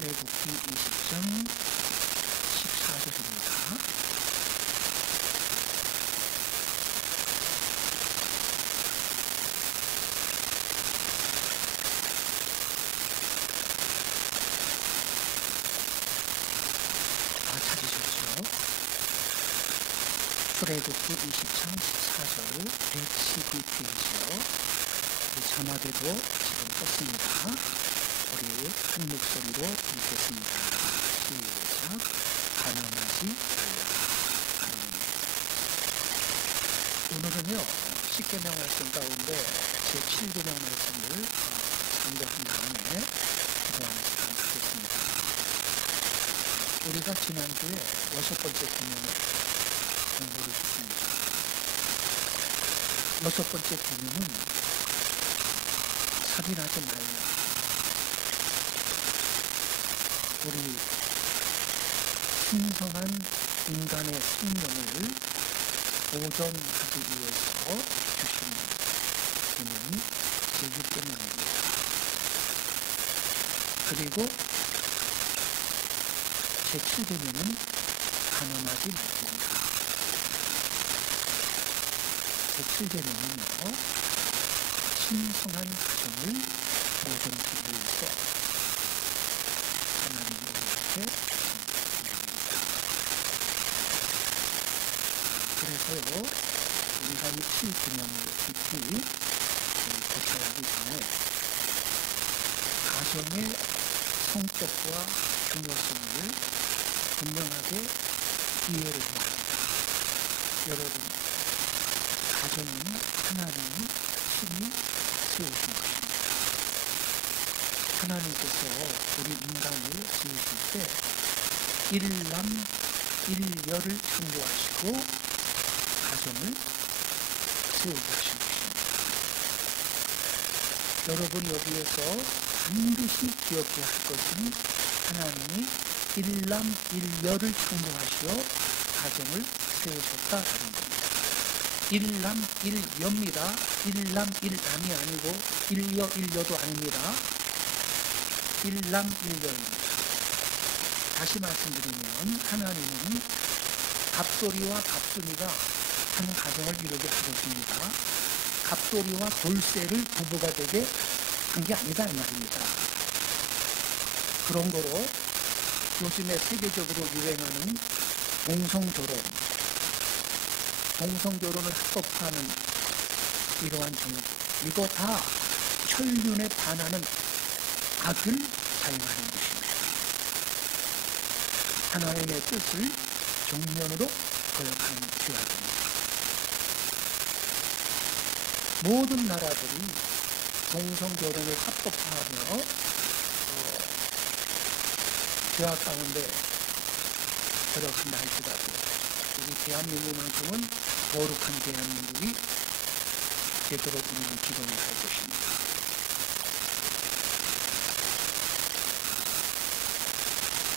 출애굽기 20장 14절입니다. 찾으셨죠? 출애굽기 20장 14절 112페이지요. 자막에도 지금 떴습니다. 우리 한 목소리로 읽겠습니다. 시작. 가난하지 말라. 오늘은요, 십계명 말씀 가운데 제7계명 말씀을 상고한 다음에 기도하는 시간 갖겠습니다. 우리가 지난주에 6번째 계명을 공부를 했습니다. 6번째 계명은 살인하지 말라. 우리 신성한 인간의 생명을 보존하기 위해서 주신 계명이 제6계명입니다. 그리고 제7계명은 가난하지 말입니다. 제7계명은요, 신성한 가정을 보존하기 위해서 하나님이 우리에게 그래서요, 우리가 이 7계명을 깊이 고쳐하기 전에 가정의 성격과 중요성을 분명하게 이해를 해야 합니다. 여러분, 가정은 하나님이 신이 세우신 것입니다. 하나님께서 우리 인간을 지으실 때 일남 일녀를 창조하시고 가정을 세우게 하신 것입니다. 여러분, 여기에서 반드시 기억해야 할 것은 하나님이 일남 일녀를 창조하시어 가정을 세우셨다라는 겁니다. 일남 일녀입니다. 일남 일남이 아니고 일녀 일녀도 아닙니다. 일남 일녀입니다. 다시 말씀드리면 하나님은 갑돌이와 갑순이가 한 가정을 이루게 하셨습니다. 갑돌이와 돌쇠를 부부가 되게 한 게 아니다 이 말입니다. 그런 거로 요즘에 세계적으로 유행하는 동성결혼을 합법화하는 이러한 정책, 이거 다 천륜에 반하는 악을 사용하는 것입니다. 하나님의 뜻을 정면으로 거역하는 죄악입니다. 모든 나라들이 동성결혼을 합법화하며 죄악 가운데 들어간다 할지라도 우리 대한민국만큼은 거룩한 대한민국이 되도록 우리는 기도해야 할 것입니다.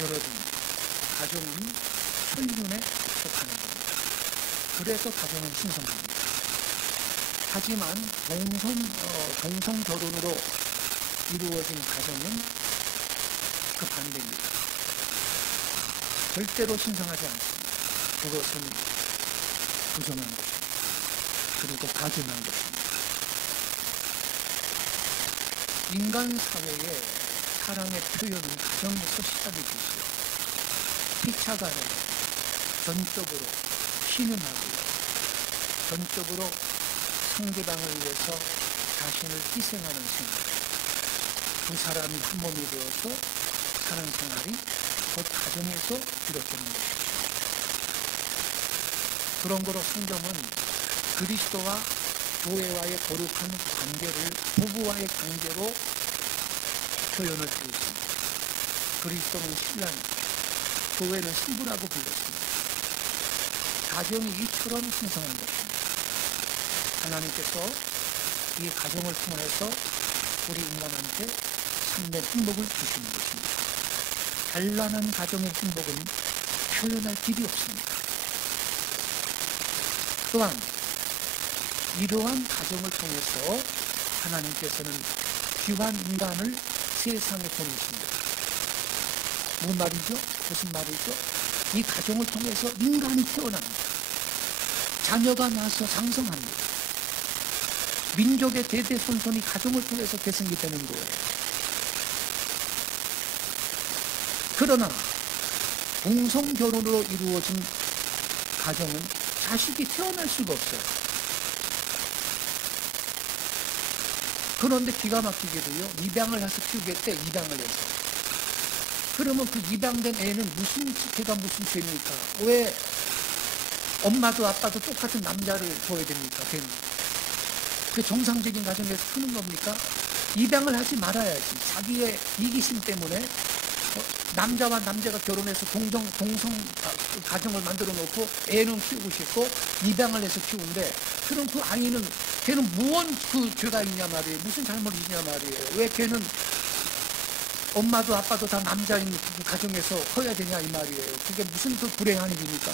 여러분, 가정은 천륜에 속하는 겁니다. 그래서 가정은 신성합니다. 하지만 동성결혼으로 이루어진 가정은 그 반대입니다. 절대로 신성하지 않습니다. 그것은 부정한 것입니다. 그리고 가증한 것입니다. 인간 사회의 사랑의 표현은 가정에서 시작이 되죠. 피차간에 전적으로 신음하고요. 전적으로 상대방을 위해서 자신을 희생하는 생활. 두 사람이 한 몸이 되어서 사는 생활이 곧 가정에서 비롯되는 것이죠. 그런 거로 성경은 그리스도와 교회와의 거룩한 관계를 부부와의 관계로 표현을 하고 있습니다. 그리스도는 신랑이고 교회는 신부라고 불렀습니다. 가정이 이처럼 신성한 것입니다. 하나님께서 이 가정을 통해서 우리 인간한테 참된 행복을 주시는 것입니다. 단란한 가정의 행복은 표현할 길이 없습니다. 또한 이러한 가정을 통해서 하나님께서는 귀한 인간을 세상에 보내십니다. 무슨 말이죠? 무슨 말이죠? 이 가정을 통해서 인간이 태어납니다. 자녀가 나서 장성합니다. 민족의 대대손손이 가정을 통해서 계승이 되는 거예요. 그러나 동성결혼으로 이루어진 가정은 자식이 태어날 수가 없어요. 그런데 기가 막히게도요, 입양을 해서 키우겠대. 입양을 해서. 그러면 그 입양된 애는 무슨 죄가 무슨 죄입니까? 왜 엄마도 아빠도 똑같은 남자를 둬야 됩니까? 걔는. 그 정상적인 가정에서 크는 겁니까? 입양을 하지 말아야지. 자기의 이기심 때문에 남자와 남자가 결혼해서 동성 가정을 만들어 놓고 애는 키우고 싶고 입양을 해서 키우는데, 그럼 그 아이는 걔는 무언 그 죄가 있냐 말이에요. 무슨 잘못이 있냐 말이에요. 왜 걔는 엄마도 아빠도 다 남자인 그 가정에서 커야 되냐 이 말이에요. 그게 무슨 그 불행한 일입니까?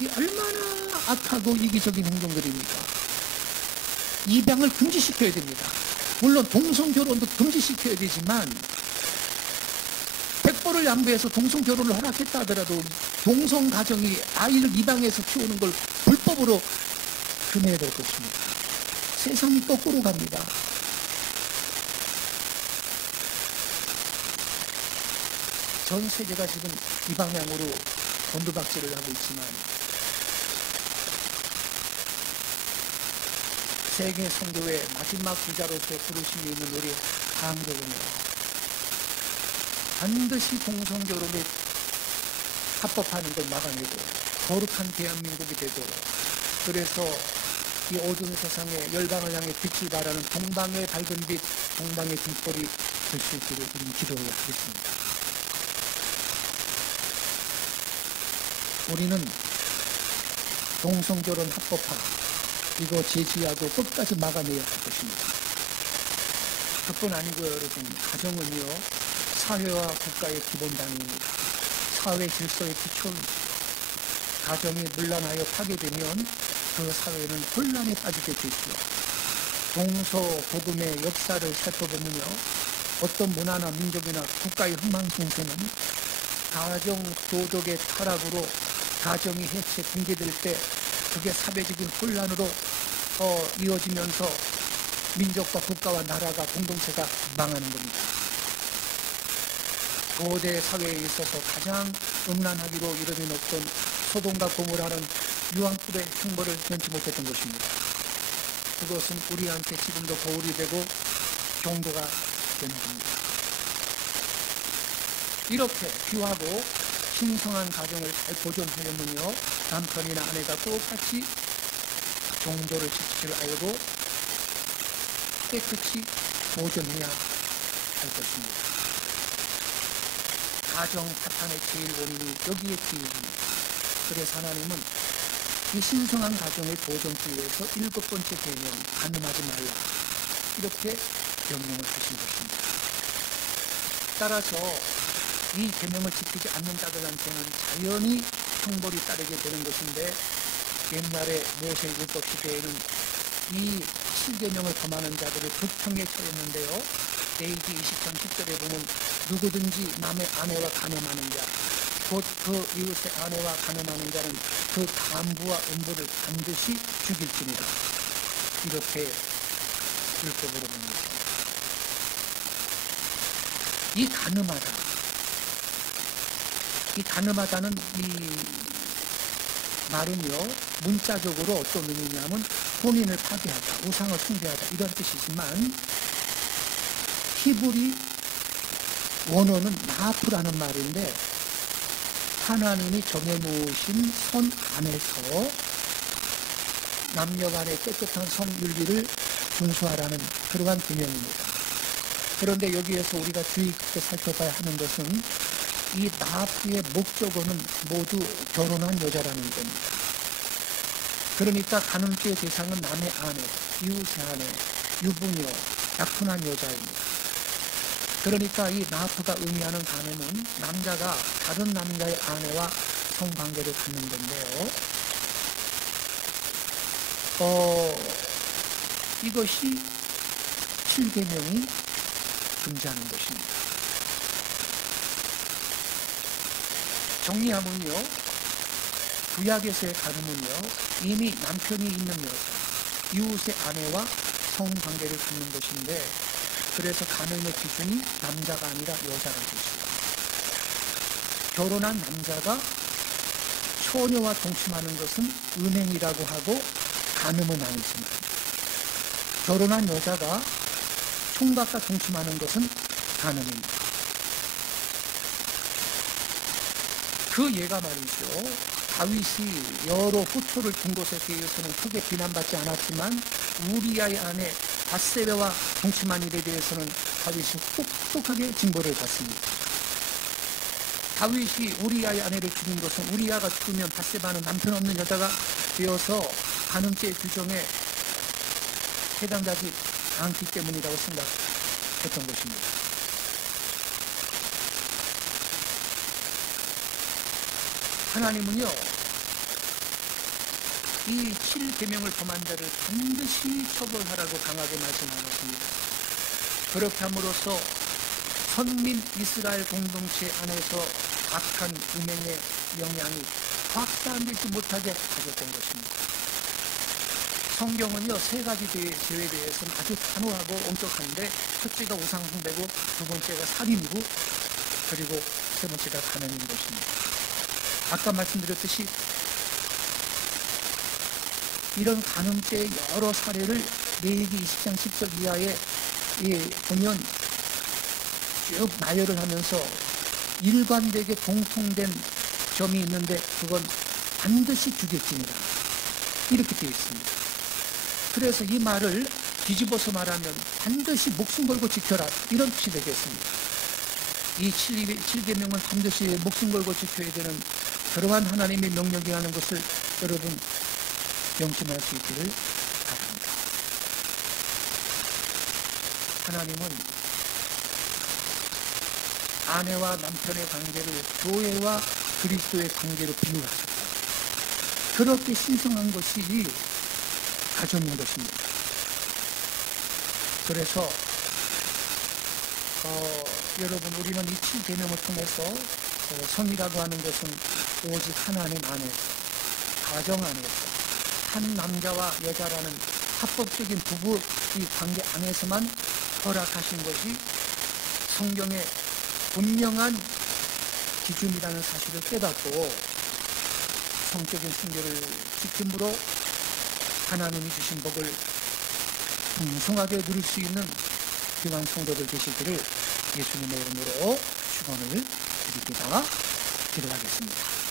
이 얼마나 악하고 이기적인 행동들입니까? 입양을 금지시켜야 됩니다. 물론 동성결혼도 금지시켜야 되지만, 백보를 양보해서 동성결혼을 허락했다 하더라도 동성가정이 아이를 입양해서 키우는 걸 불법으로 금해야 될 것입니다. 세상이 거꾸로 갑니다. 전 세계가 지금 이 방향으로 곤두박질을 하고 있지만, 세계 선교의 마지막 부자로서 부르심이 있는 우리 한국은요, 반드시 동성결혼을 합법화하는 걸 막아내고 거룩한 대한민국이 되도록, 그래서 이 어두운 세상에 열방을 향해 빛을 발하는 동방의 밝은 빛, 동방의 등불이 될 수 있기를 기도하겠습니다. 우리는 동성결혼 합법화 이거 제지하고 끝까지 막아내야 할 것입니다. 그뿐 아니고요, 여러분. 가정은요, 사회와 국가의 기본 단위입니다. 사회 질서의 기초입니다. 가정이 문란하여 파괴되면 그 사회는 혼란에 빠지게 되죠. 동서복음의 역사를 살펴보면요, 어떤 문화나 민족이나 국가의 흥망성쇠는 가정 도덕의 타락으로 가정이 해체 붕괴될 때 그게 사회적인 혼란으로 이어지면서 민족과 국가와 나라가 공동체가 망하는 겁니다. 고대 사회에 있어서 가장 음란하기로 이름이 높던 소돔과 고모라는 유황불의 흉보를 면치 못했던 것입니다. 그것은 우리한테 지금도 거울이 되고 경고가 되는 겁니다. 이렇게 귀하고 신성한 가정을 잘 보존하려면요, 남편이나 아내가 똑같이 정도를 지킬 줄 알고 깨끗이 보존해야 할 것입니다. 가정 파탄의 제일 원인이 여기에 기인입니다. 그래서 하나님은 이 신성한 가정을 보존하기 위해서 7번째 계명, 간음하지 말라, 이렇게 명령을 하신 것입니다. 따라서 이 계명을 지키지 않는 자들한테는 자연히 형벌이 따르게 되는 것인데, 옛날에 모세율법 시대에는 이 7계명을 범하는 자들을 극형에 처했는데요, 레위기 20장 10절에 보면 누구든지 남의 아내와 간음하는 자, 곧 그 이웃의 아내와 간음하는 자는 그 간부와 음부를 반드시 죽일지니라, 이렇게 율법으로 봅니다. 이 간음하다는 이 말은요, 문자적으로 어떤 의미냐면 혼인을 파괴하다, 우상을 숭배하다, 이런 뜻이지만, 히브리 원어는 나프라는 말인데, 하나님이 정해놓으신 선 안에서 남녀 간의 깨끗한 성윤리를 준수하라는 그러한 계명입니다. 그런데 여기에서 우리가 주의 깊게 살펴봐야 하는 것은 이 나프의 목적어는 모두 결혼한 여자라는 겁니다. 그러니까 간음죄의 대상은 남의 아내, 이웃의 아내, 유부녀, 약혼한 여자입니다. 그러니까 이 나프가 의미하는 간음은 남자가 다른 남자의 아내와 성관계를 갖는 건데요, 이것이 7계명이 금지하는 것입니다. 정리하면요, 구약에서의 간음은요, 이미 남편이 있는 여자, 이웃의 아내와 성관계를 갖는 것인데, 그래서 간음의 기준이 남자가 아니라 여자라고 했어요. 결혼한 남자가 처녀와 동침하는 것은 음행이라고 하고 간음은 아니지만, 결혼한 여자가 총각과 동침하는 것은 간음입니다. 그 예가 말이죠, 다윗이 여러 후초를 둔 것에 대해서는 크게 비난받지 않았지만 우리아의 아내 밧세바와 동침한 일에 대해서는 다윗이 혹독하게 징벌을 받습니다. 다윗이 우리아의 아내를 죽인 것은 우리아가 죽으면 밧세바는 남편 없는 여자가 되어서 간음죄 규정에 해당하지 않기 때문이라고 생각했던 것입니다. 하나님은요, 이 7계명을 범한 자를 반드시 처벌하라고 강하게 말씀하셨습니다. 그렇게 함으로써 선민 이스라엘 공동체 안에서 악한 음행의 영향이 확산되지 못하게 하셨던 것입니다. 성경은요, 세 가지 죄에 대해서는 아주 단호하고 엄격한데, 첫째가 우상 숭배고, 두 번째가 살인이고, 그리고 세 번째가 간음인 것입니다. 아까 말씀드렸듯이 이런 간음죄의 여러 사례를 레위기 20장 10절 이하에 보면 쭉 나열을 하면서 일관되게 공통된 점이 있는데, 그건 반드시 죽였습니다. 이렇게 되어 있습니다. 그래서 이 말을 뒤집어서 말하면 반드시 목숨 걸고 지켜라, 이런 뜻이 되겠습니다. 이 7계명은 반드시 목숨 걸고 지켜야 되는 그러한 하나님의 명령이라는 것을 여러분 명심할 수 있기를 바랍니다. 하나님은 아내와 남편의 관계를 교회와 그리스도의 관계로 비유하셨다. 그렇게 신성한 것이 가정인 것입니다. 그래서 여러분, 우리는 이 7계명을 통해서 성이라고 하는 것은 오직 하나님 안에서, 가정 안에서, 한 남자와 여자라는 합법적인 부부 이 관계 안에서만 허락하신 것이 성경의 분명한 기준이라는 사실을 깨닫고 성적인 순결을 지킴으로 하나님이 주신 복을 풍성하게 누릴 수 있는 귀한 성도들 되시기를 예수님의 이름으로 축원을 드립니다. 기도하겠습니다.